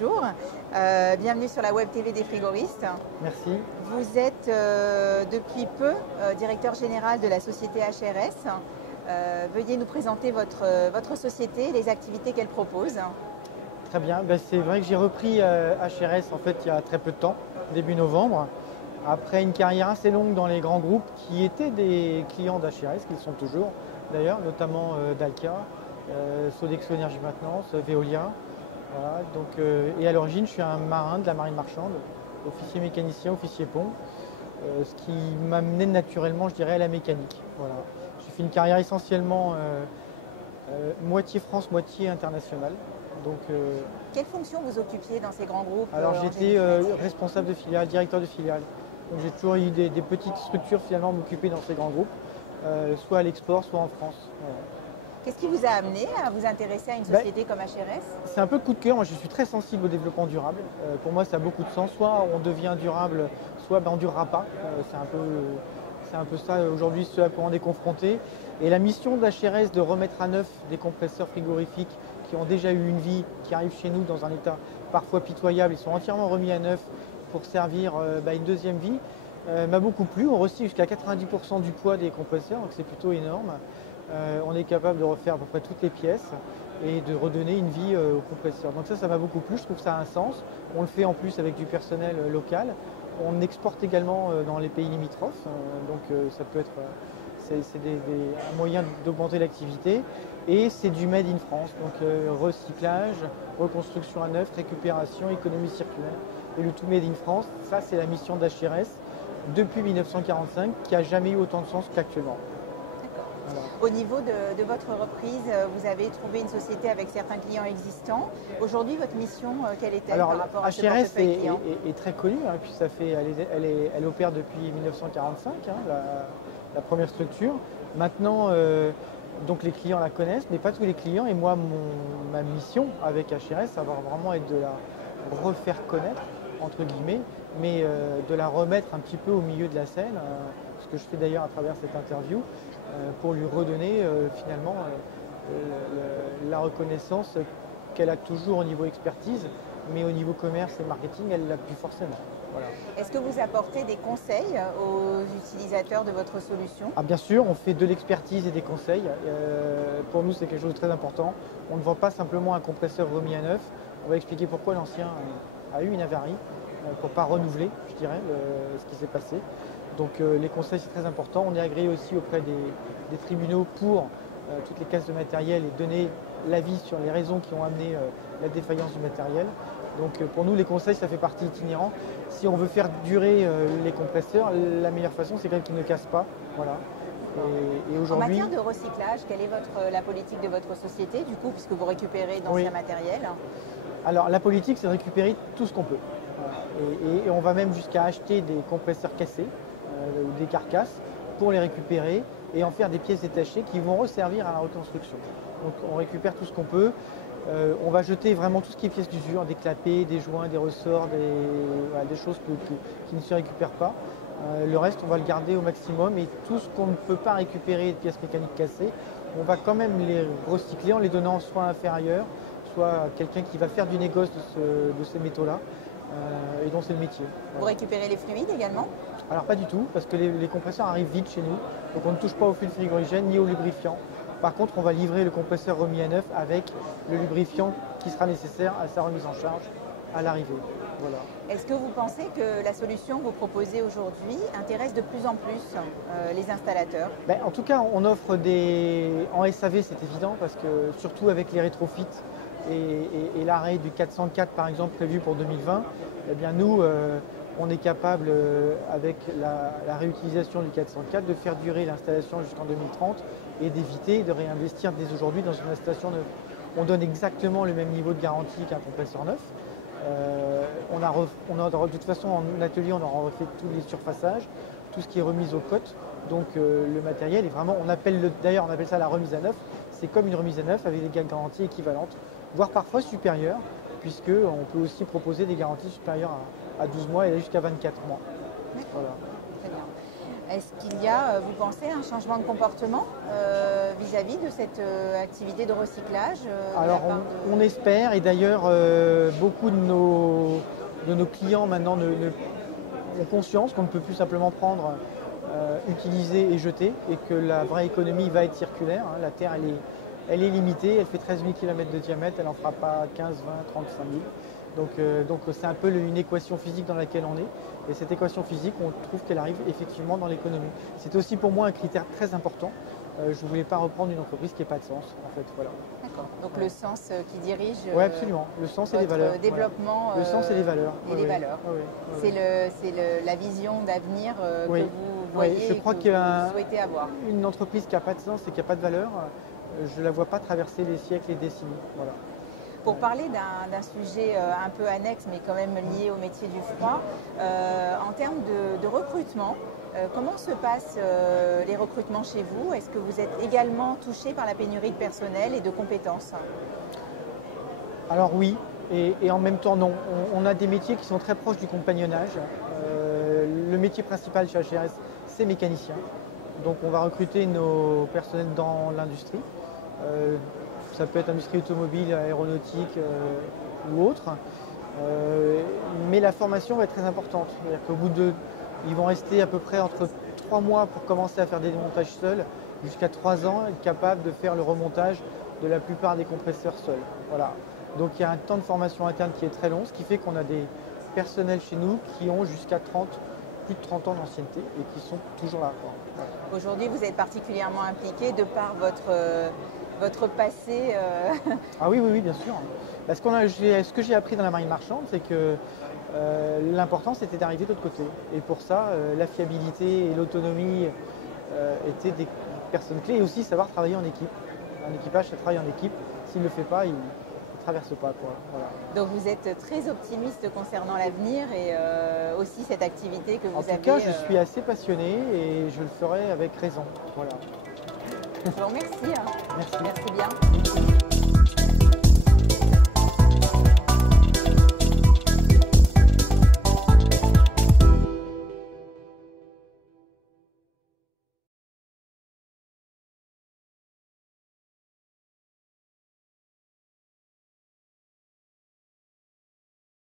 bonjour. Bienvenue sur la Web TV des frigoristes. Merci. Vous êtes depuis peu directeur général de la société HRS. Veuillez nous présenter votre société et les activités qu'elle propose. Très bien. C'est vrai que j'ai repris HRS en fait il y a très peu de temps, début novembre, après une carrière assez longue dans les grands groupes qui étaient des clients d'HRS, qui le sont toujours d'ailleurs, notamment Dalkia, Sodexo Énergie Maintenance, Veolia. Voilà, donc, et à l'origine, je suis un marin de la marine marchande, officier mécanicien, officier pont, ce qui m'a mené naturellement, je dirais, à la mécanique. Voilà. J'ai fait une carrière essentiellement moitié France, moitié internationale. Donc, quelle fonction vous occupiez dans ces grands groupes? Alors j'étais responsable de filiale, directeur de filiale. Donc j'ai toujours eu des petites structures finalement à m'occuper dans ces grands groupes, soit à l'export, soit en France. Voilà. Qu'est-ce qui vous a amené à vous intéresser à une société comme HRS? C'est un peu le coup de cœur. Moi, je suis très sensible au développement durable. Pour moi, ça a beaucoup de sens. Soit on devient durable, soit on ne durera pas. C'est un peu ça aujourd'hui ce à quoi on est confronté. Et la mission d'HRS de remettre à neuf des compresseurs frigorifiques qui ont déjà eu une vie, qui arrivent chez nous dans un état parfois pitoyable, ils sont entièrement remis à neuf pour servir une deuxième vie, m'a beaucoup plu. On recycle jusqu'à 90% du poids des compresseurs, donc c'est plutôt énorme. On est capable de refaire à peu près toutes les pièces et de redonner une vie au compresseur. Donc ça m'a beaucoup plu, je trouve que ça a un sens. On le fait en plus avec du personnel local. On exporte également dans les pays limitrophes, donc ça peut être un moyen d'augmenter l'activité. Et c'est du made in France, donc recyclage, reconstruction à neuf, récupération, économie circulaire. Et le tout made in France, ça c'est la mission d'HRS depuis 1945 qui n'a jamais eu autant de sens qu'actuellement. Voilà. Au niveau de votre reprise, vous avez trouvé une société avec certains clients existants. Aujourd'hui, votre mission, quelle est-elle par rapport à ce portefeuille client? HRS est très connue, hein, puis elle opère depuis 1945, hein, la première structure. Maintenant, donc les clients la connaissent, mais pas tous les clients. Et moi, ma mission avec HRS, ça va vraiment être de la refaire connaître, entre guillemets, mais de la remettre un petit peu au milieu de la scène, ce que je fais d'ailleurs à travers cette interview, pour lui redonner finalement la reconnaissance qu'elle a toujours au niveau expertise, mais au niveau commerce et marketing, elle l'a plus forcément. Voilà. Est-ce que vous apportez des conseils aux utilisateurs de votre solution? Bien sûr, on fait de l'expertise et des conseils. Pour nous, c'est quelque chose de très important. On ne vend pas simplement un compresseur remis à neuf. On va expliquer pourquoi l'ancien a eu une avarie, pour ne pas renouveler, je dirais, ce qui s'est passé. Donc les conseils, c'est très important. On est agréé aussi auprès des tribunaux pour toutes les caisses de matériel et donner l'avis sur les raisons qui ont amené la défaillance du matériel. Donc pour nous, les conseils, ça fait partie itinérant. Si on veut faire durer les compresseurs, la meilleure façon, c'est qu'ils ne cassent pas. Voilà. Et aujourd'hui, en matière de recyclage, quelle est la politique de votre société, du coup, puisque vous récupérez d'anciens matériels? Alors la politique, c'est de récupérer tout ce qu'on peut. Voilà. Et on va même jusqu'à acheter des compresseurs cassés ou des carcasses pour les récupérer et en faire des pièces détachées qui vont resservir à la reconstruction. Donc on récupère tout ce qu'on peut. On va jeter vraiment tout ce qui est pièces d'usure, des clapets, des joints, des ressorts, des choses qui ne se récupèrent pas. Le reste, on va le garder au maximum et tout ce qu'on ne peut pas récupérer de pièces mécaniques cassées, on va quand même les recycler en les donnant soit inférieurs, soit à quelqu'un qui va faire du négoce de ces métaux-là et dont c'est le métier. Vous récupérez les fluides également? Alors pas du tout, parce que les compresseurs arrivent vite chez nous, donc on ne touche pas au fil frigorigène ni au lubrifiant. Par contre, on va livrer le compresseur remis à neuf avec le lubrifiant qui sera nécessaire à sa remise en charge à l'arrivée. Voilà. Est-ce que vous pensez que la solution que vous proposez aujourd'hui intéresse de plus en plus les installateurs? En tout cas, on offre en SAV, c'est évident, parce que surtout avec les rétrofits et l'arrêt du 404 par exemple prévu pour 2020, nous, on est capable, avec la réutilisation du 404, de faire durer l'installation jusqu'en 2030 et d'éviter de réinvestir dès aujourd'hui dans une installation neuve. On donne exactement le même niveau de garantie qu'un compresseur neuf. De toute façon, en atelier, on aura refait tous les surfaçages, tout ce qui est remise aux cotes. Donc le matériel est vraiment, d'ailleurs on appelle ça la remise à neuf. C'est comme une remise à neuf avec des garanties équivalentes, voire parfois supérieures, puisqu'on peut aussi proposer des garanties supérieures à 12 mois et jusqu'à 24 mois. Voilà. Très bien. Est-ce qu'il y a, vous pensez, un changement de comportement vis-à-vis de cette activité de recyclage Alors on espère, et d'ailleurs beaucoup de nos clients maintenant ont conscience qu'on ne peut plus simplement prendre, utiliser et jeter, et que la vraie économie va être circulaire. Hein. La Terre elle est limitée, elle fait 13 000 km de diamètre, elle n'en fera pas 15, 20, 35 000. Donc c'est un peu une équation physique dans laquelle on est. Et cette équation physique, on trouve qu'elle arrive effectivement dans l'économie. C'est aussi pour moi un critère très important. Je ne voulais pas reprendre une entreprise qui n'a pas de sens, en fait. Voilà. D'accord. Donc le sens qui dirige oui, absolument. Le sens et les valeurs. Développement. Le sens et les valeurs. Et les valeurs. C'est la vision d'avenir que vous voyez je crois et que vous souhaitez avoir. Une entreprise qui n'a pas de sens et qui n'a pas de valeur, je ne la vois pas traverser les siècles et les décennies. Voilà. Pour parler d'un sujet un peu annexe, mais quand même lié au métier du froid, en termes de recrutement, comment se passent les recrutements chez vous? Est-ce que vous êtes également touché par la pénurie de personnel et de compétences? Alors oui, et en même temps non. On a des métiers qui sont très proches du compagnonnage. Le métier principal chez HRS, c'est mécanicien. Donc on va recruter nos personnels dans l'industrie. Ça peut être industrie automobile, aéronautique ou autre. Mais la formation va être très importante. C'est-à-dire qu'au bout ils vont rester à peu près entre 3 mois pour commencer à faire des démontages seuls, jusqu'à 3 ans, être capable de faire le remontage de la plupart des compresseurs seuls. Voilà. Donc il y a un temps de formation interne qui est très long, ce qui fait qu'on a des personnels chez nous qui ont jusqu'à plus de 30 ans d'ancienneté et qui sont toujours là. Voilà. Aujourd'hui, vous êtes particulièrement impliqué de par votre passé. Ah oui, bien sûr. Parce ce que j'ai appris dans la marine marchande, c'est que l'important c'était d'arriver de l'autre côté. Et pour ça, la fiabilité et l'autonomie étaient des personnes clés, et aussi savoir travailler en équipe. Un équipage, ça travaille en équipe. S'il ne le fait pas, il ne traverse pas. Quoi. Voilà. Donc vous êtes très optimiste concernant l'avenir et aussi cette activité que vous avez. En tout cas, je suis assez passionné et je le ferai avec raison. Voilà. Je vous remercie. Merci. Merci bien.